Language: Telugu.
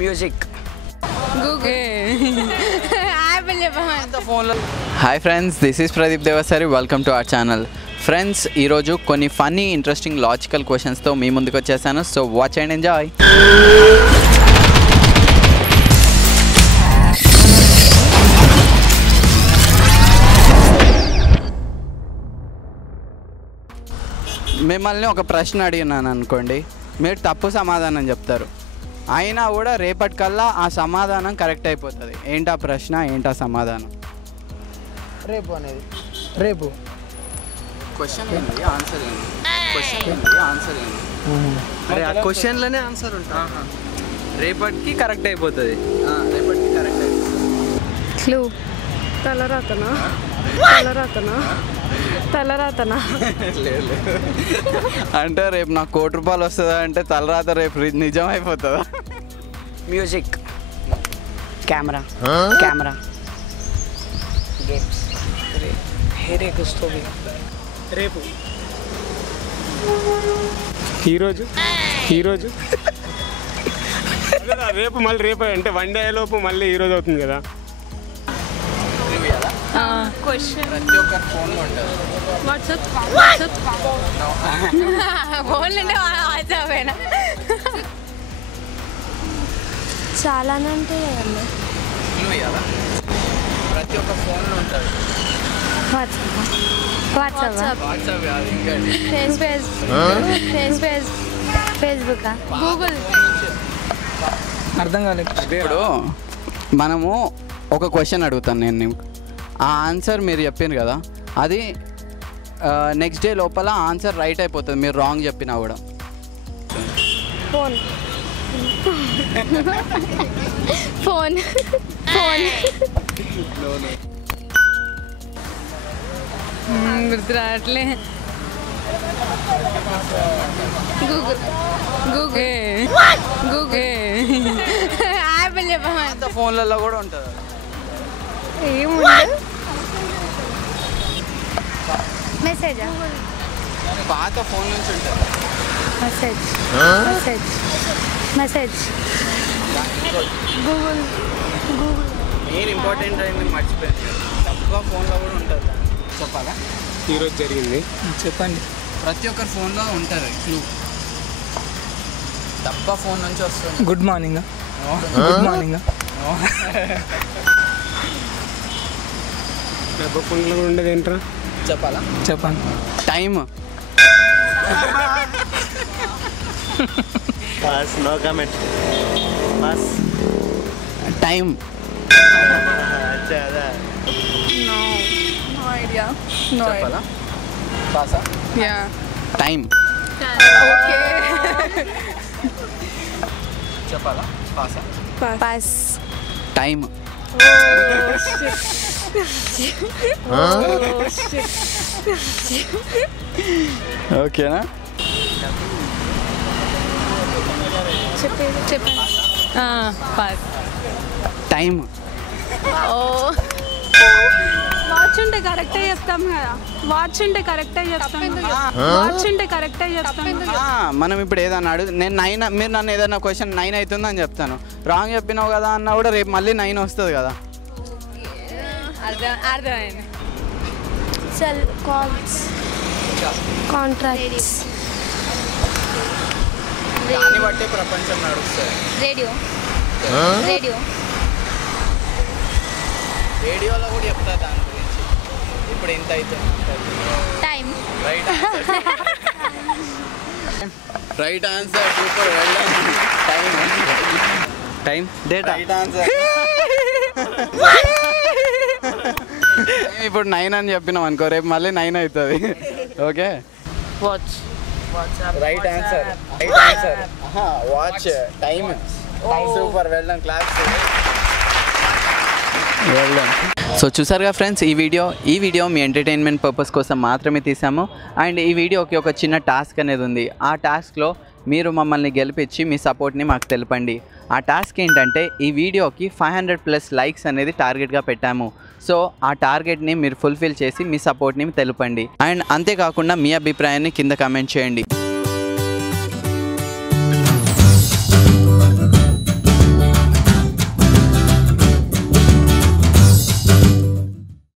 Music. Hi friends, this is Pradeep Devasari. Welcome to our channel. Friends, ఈరోజు కొన్ని ఫన్నీ ఇంట్రెస్టింగ్ లాజికల్ క్వశ్చన్స్తో మీ ముందుకు వచ్చేసాను. So watch and enjoy. మిమ్మల్ని ఒక ప్రశ్న అడిగినాను అనుకోండి, మీరు తప్పు సమాధానం చెప్తారు. అయినా కూడా రేపటికల్లా ఆ సమాధానం కరెక్ట్ అయిపోతుంది. ఏంటా ప్రశ్న, ఏంటా సమాధానం? రేపు అనేది రేపు క్వశ్చన్ ఏంటి, ఆన్సర్ ఏంటి? క్వశ్చన్ ఏంటి, ఆన్సర్ ఏంటి? మరి ఆ క్వశ్చన్లోనే ఆన్సర్ ఉంటుంది. రేపటికి కరెక్ట్ అయిపోతుంది. రేపటికి కరెక్ట్ అయిపోతుంది. క్లూ. తలరాతనా తలరాతనా తలరాతనా? లేదు. అంటే రేపు నాకు ₹1,00,00,000 వస్తుందా అంటే తలరాత రేపు నిజం అయిపోతుందా? Music, camera, camera, games. హేరే కుస్తోవి రేపు ఈరోజు రేపు మళ్ళీ రేపు అంటే 1 డే లోపు మళ్ళీ ఈరోజు అవుతుంది కదా. క్వశ్చన్ ప్రతి ఒక్కరి ఫోన్లో ఉంటుంది. ఫోన్లో చాలానే ఉంటాయి కదండి. ప్రతి ఒక్క ఫోన్లో ఉంటుంది. వాట్సాప్, వాట్సాప్ కాదు, ఇంకా ఫేస్బుక్, గూగుల్. అర్థం కాలేదు. ఇప్పుడు మనము ఒక క్వశ్చన్ అడుగుతాను నేను. ఆ ఆన్సర్ మీరు చెప్పారు కదా, అది నెక్స్ట్ డే లోపల ఆన్సర్ రైట్ అయిపోతుంది మీరు రాంగ్ చెప్పినా కూడా. ఫోన్ ఫోన్ ఫోన్ గుర్తు రావట్లే. గూగుల్ గూగుల్ గూగుల్ యాపిల్ చెప్పమంట. ఫోన్లలో కూడా ఉంటుంది. ఏముంది? మెసేజా? పాత ఫోన్ నుంచి ఉంటుంది. Message message message Google Google. Main important అయింది మర్చిపోయింది. తక్కువ ఫోన్లో కూడా ఉంటుంది. చెప్పాలా? ఈరోజు జరిగింది. చెప్పండి. ప్రతి ఒక్కరి ఫోన్లో ఉంటుంది క్లూ. తక్కువ ఫోన్ నుంచి వస్తుంది. Good morning, good morning. డబ్బా ఫోన్లో కూడా ఉండేది ఏంట్రా? చెప్పాలా? చెప్పండి. Time. Pass, no comment. Pass. Time. అచ్చా అదా. No idea. No చెప్పాలా? పాసా? idea. Yeah. టైం. Okay. చెప్పాలా? పాసా? Pass. టైం. Oh shit. ఓకేనా? చెప్పండి. పాస్. టైం. వాచ్ ఉంటే కరెక్టే చెప్తాం కదా. వాచ్ ఉంటే కరెక్టే చెప్తాం. వాచ్ ఉంటే కరెక్టే చెప్తాం. మనం ఇప్పుడు ఏదన్నా అడుగు, నేను 9, మీరు నన్ను ఏదైనా క్వశ్చన్ 9 అవుతుందని చెప్తాను. రాంగ్ చెప్పినావు కదా అన్నా కూడా రేపు మళ్ళీ 9 వస్తుంది కదా. అర్థమైంది. సెల్ కాల్స్, కాంట్రాక్ట్స్, దాన్ని బట్టి ప్రపంచం నడుస్తుంది. రేడియో రేడియో రేడియోలో కూడా చెప్తా దాని గురించి. ఇప్పుడు ఎంత అవుతుంది? Time. Right answer. Right answer. Super. Time. Time, data. Right answer. ఇప్పుడు 9 అని చెప్పినాం అనుకో, రేపు మళ్ళీ 9 అవుతుంది. Okay. Watch. Right answer. Right answer. Watch. Time. Super. Well done. Class. Well done. So చూసారుగా ఫ్రెండ్స్, ఈ వీడియో మీ ఎంటర్టైన్మెంట్ పర్పస్ కోసం మాత్రమే తీసాము. అండ్ ఈ వీడియోకి ఒక చిన్న టాస్క్ అనేది ఉంది. ఆ టాస్క్లో మీరు మమ్మల్ని గెలిపించి మీ సపోర్ట్ని మాకు తెలపండి. ఆ టాస్క్ ఏంటంటే, ఈ వీడియోకి 500+ లైక్స్ అనేది టార్గెట్గా పెట్టాము. సో ఆ టార్గెట్ని మీరు ఫుల్ఫిల్ చేసి మీ సపోర్ట్ని తెలపండి. అండ్ అంతేకాకుండా మీ అభిప్రాయాన్ని కింద కామెంట్ చేయండి.